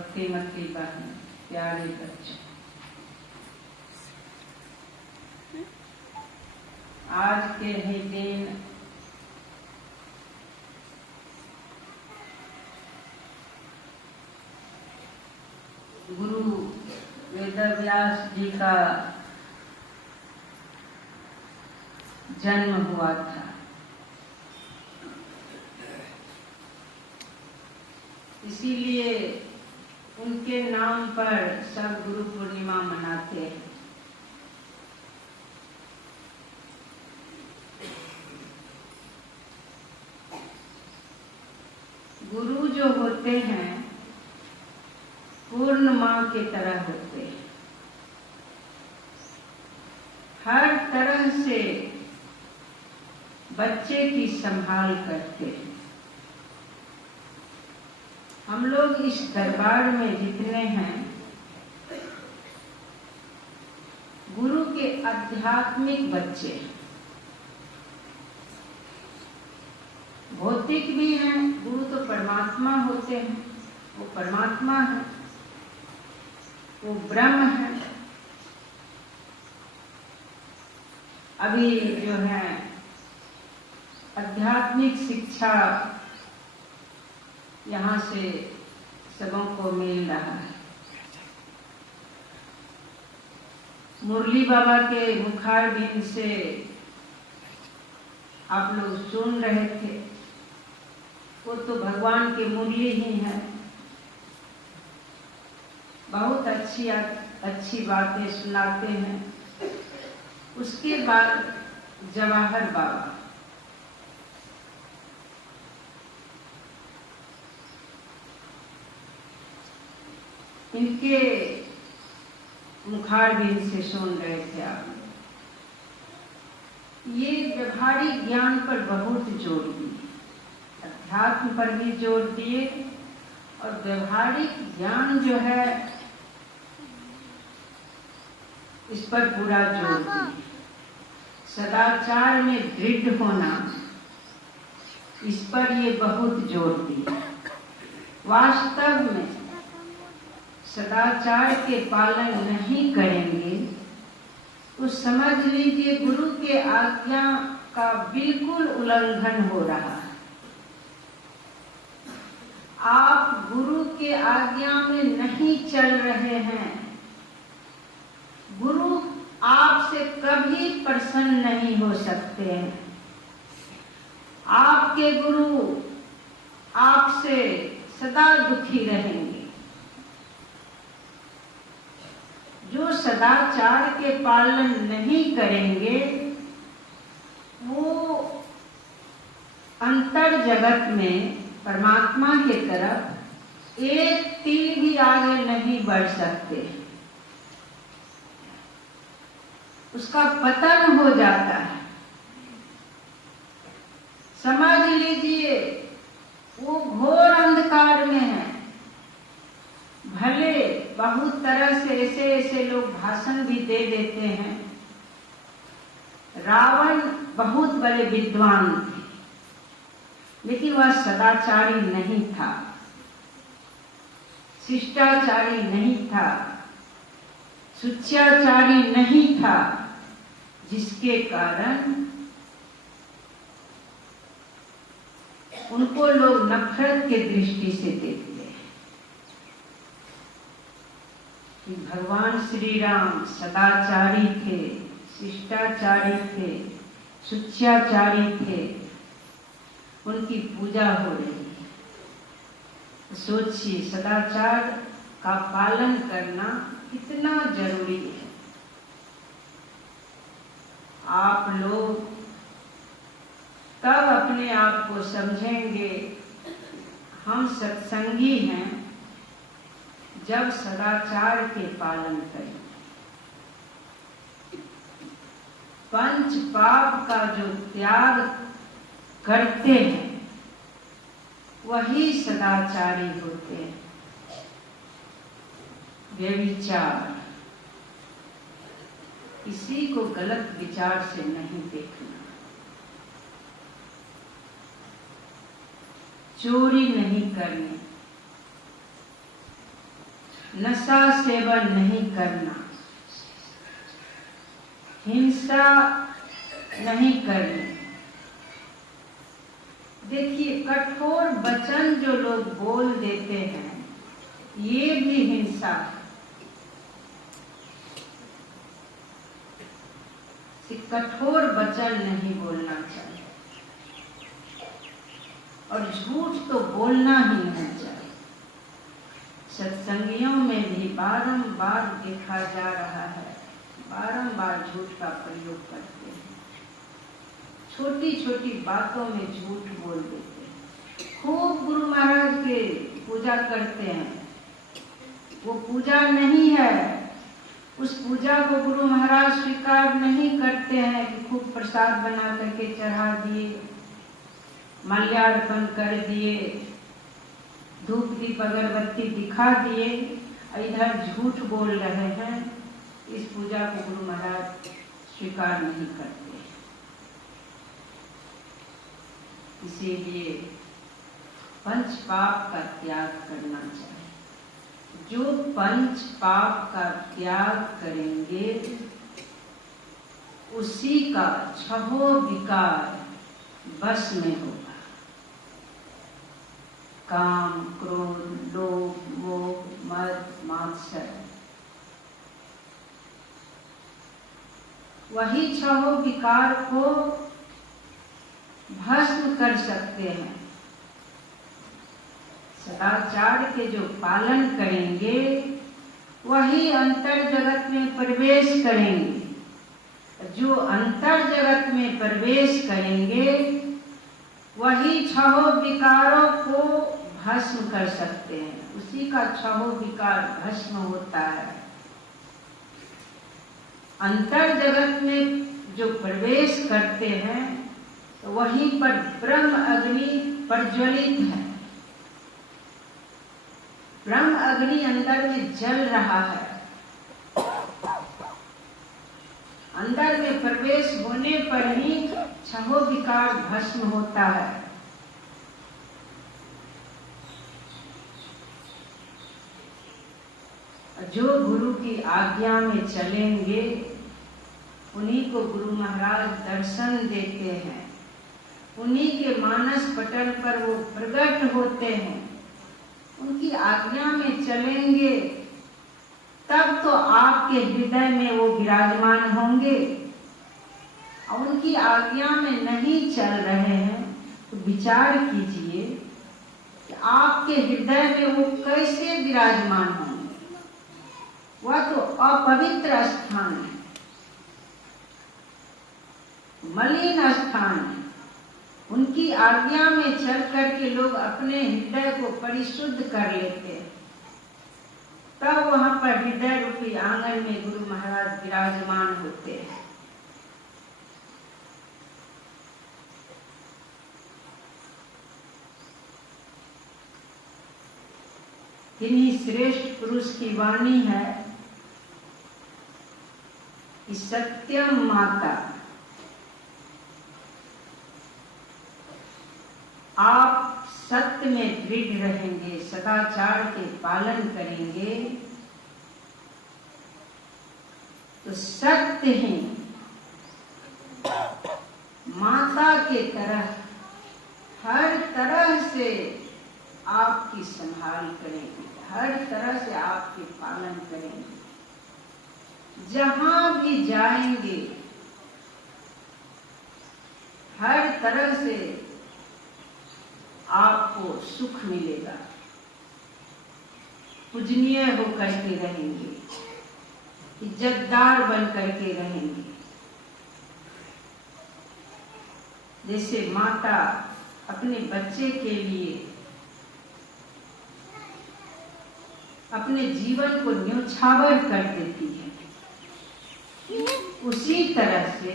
भक्तिमती बहन, प्यारे बच्चों, आज के ही दिन गुरु वेदव्यास जी का जन्म हुआ था। इसीलिए उनके नाम पर सब गुरु पूर्णिमा मनाते हैं। गुरु जो होते हैं पूर्ण माँ की तरह होते हैं। हर तरह से बच्चे की संभाल करते हैं। हम लोग इस दरबार में जितने हैं, गुरु के आध्यात्मिक बच्चे हैं। भौतिक भी हैं, गुरु तो परमात्मा होते हैं, वो परमात्मा है, वो ब्रह्म है। अभी जो है आध्यात्मिक शिक्षा यहाँ से सबों को मिल रहा है। मुरली बाबा के मुखारबिंद से आप लोग सुन रहे थे, वो तो भगवान के मुरली ही है। बहुत अच्छी बातें सुनाते हैं। उसके बाद जवाहर बाबा, इनके मुखारबिंद से सुन रहे थे आप। ये व्यवहारिक ज्ञान पर बहुत जोर दिए, अध्यात्म पर भी जोर दिए, और व्यवहारिक ज्ञान जो है इस पर पूरा जोर दिए। सदाचार में दृढ़ होना, इस पर ये बहुत जोर दिए। वास्तव में सदाचार के पालन नहीं करेंगे तो समझ लीजिए गुरु के आज्ञा का बिल्कुल उल्लंघन हो रहा है। आप गुरु के आज्ञा में नहीं चल रहे हैं, गुरु आपसे कभी प्रसन्न नहीं हो सकते हैं। आपके गुरु आपसे सदा दुखी रहेंगे। जो सदाचार के पालन नहीं करेंगे, वो अंतर जगत में परमात्मा की तरफ एक तीर भी आगे नहीं बढ़ सकते। उसका पतन हो जाता है। समझ लीजिए वो घोर अंधकार में है। भले बहुत तरह से ऐसे लोग भाषण भी दे देते हैं। रावण बहुत बड़े विद्वान थे, लेकिन वह सदाचारी नहीं था, शिष्टाचारी नहीं था, शुच्याचारी नहीं था, जिसके कारण उनको लोग नफरत के दृष्टि से देखते हैं। कि भगवान श्री राम सदाचारी थे, शिष्टाचारी थे, शुच्याचारी थे, उनकी पूजा हो रही है। सोचिए सदाचार का पालन करना कितना जरूरी है। आप लोग तब अपने आप को समझेंगे हम सत्संगी हैं जब सदाचार के पालन करें। पंच पाप का जो त्याग करते हैं वही सदाचारी होते हैं। व्यभिचार, किसी को गलत विचार से नहीं देखना, चोरी नहीं करनी, नशा सेवन नहीं करना, हिंसा नहीं करनी। देखिए, कठोर वचन जो लोग बोल देते हैं, ये भी हिंसा है। कठोर वचन नहीं बोलना चाहिए, और झूठ तो बोलना ही नहीं चाहिए। सत्संगियों में भी बारंबार देखा जा रहा है, बारंबार झूठ का प्रयोग करते हैं। छोटी छोटी बातों में झूठ बोल देते हैं। खूब गुरु महाराज के पूजा करते हैं, वो पूजा नहीं है। उस पूजा को गुरु महाराज स्वीकार नहीं करते हैं कि खूब प्रसाद बना करके चढ़ा दिए, माल्यार्पण कर दिए, धूप दीप अगरबत्ती दिखा दिए, इधर झूठ बोल रहे हैं। इस पूजा को गुरु महाराज स्वीकार नहीं करते। इसीलिए पंच पाप का त्याग करना चाहिए। जो पंच पाप का त्याग करेंगे, उसी का छहों विकार बस में होगा। काम, क्रोध, लोभ, मोह, मद, मात्सर्य, वही छहों विकार को भस्म कर सकते हैं। सदाचार के जो पालन करेंगे, वही अंतर जगत में प्रवेश करेंगे। जो अंतर जगत में प्रवेश करेंगे, वही छहों विकारों को भस्म कर सकते हैं। उसी का छहों विकार भस्म होता है। अंतर जगत में जो प्रवेश करते हैं, तो वहीं पर ब्रह्म अग्नि प्रज्वलित है। ब्रह्म अग्नि अंदर में जल रहा है। अंदर में प्रवेश होने पर ही छहों विकार भस्म होता है। जो गुरु की आज्ञा में चलेंगे, उन्हीं को गुरु महाराज दर्शन देते हैं। उन्हीं के मानस पटल पर वो प्रकट होते हैं। उनकी आज्ञा में चलेंगे, तब तो आपके हृदय में वो विराजमान होंगे। और उनकी आज्ञा में नहीं चल रहे हैं, तो विचार कीजिए कि आपके हृदय में वो कैसे विराजमान होंगे। वह तो अपवित्र स्थान है, मलिन स्थान है। उनकी आज्ञा में चल करके लोग अपने हृदय को परिशुद्ध कर लेते हैं। तब वहां पर हृदय रूपी आंगन में गुरु महाराज विराजमान होते हैं। इन्हीं श्रेष्ठ पुरुष की वाणी है कि सत्यम माता, आप सत्य में दृढ़ रहेंगे, सदाचार के पालन करेंगे, तो सत्य ही माता के तरह हर तरह से आपकी संभाल करेंगे, हर तरह से आपके पालन करेंगे। जहां भी जाएंगे, हर तरह से आपको सुख मिलेगा। पूजनीय होकर के रहेंगे, इज्जतदार बन करके रहेंगे। जैसे माता अपने बच्चे के लिए अपने जीवन को न्योछावर कर देती है, उसी तरह से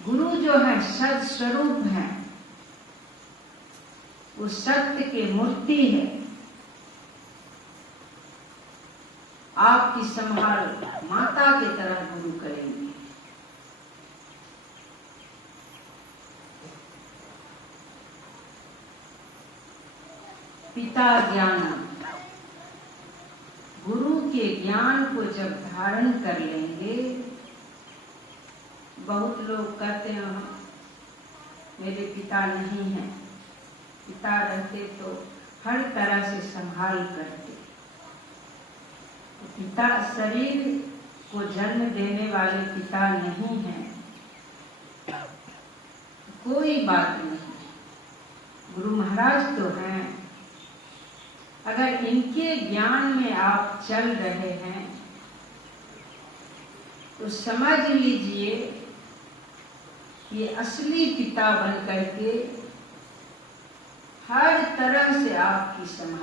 गुरु जो है सद स्वरूप है, वो सत्य की मूर्ति है। आपकी संभाल माता की तरह गुरु करेंगे। पिता ज्ञानम, ज्ञान को जब धारण कर लेंगे, बहुत लोग कहते हैं मेरे पिता नहीं हैं, पिता रहते तो हर तरह से संभाल करते। तो पिता शरीर को जन्म देने वाले पिता नहीं हैं, कोई बात नहीं, गुरु महाराज तो हैं। अगर इनके ज्ञान में आप चल रहे हैं तो समझ लीजिए ये असली पिता बन करके हर तरह से आपकी संभाल